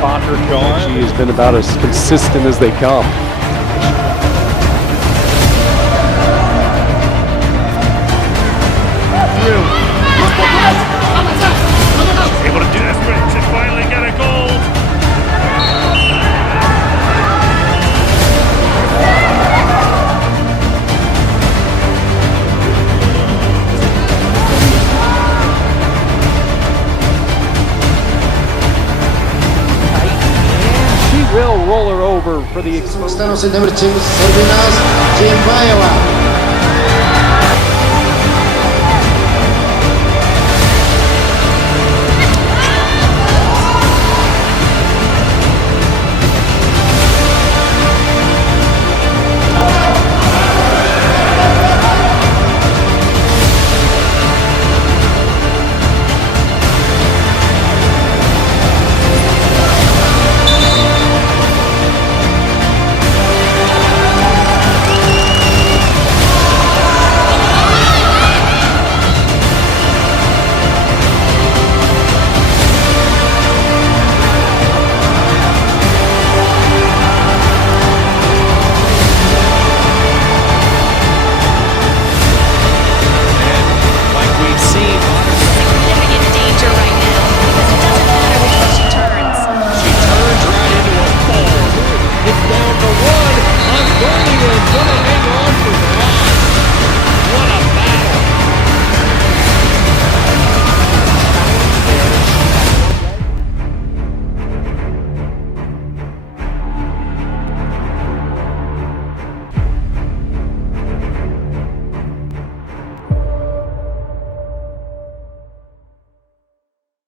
She has been about as consistent as they come. Able to do this to finally get a goal. She will roll her over for the Stanos el número 5, Serbinas, Jim Baeva.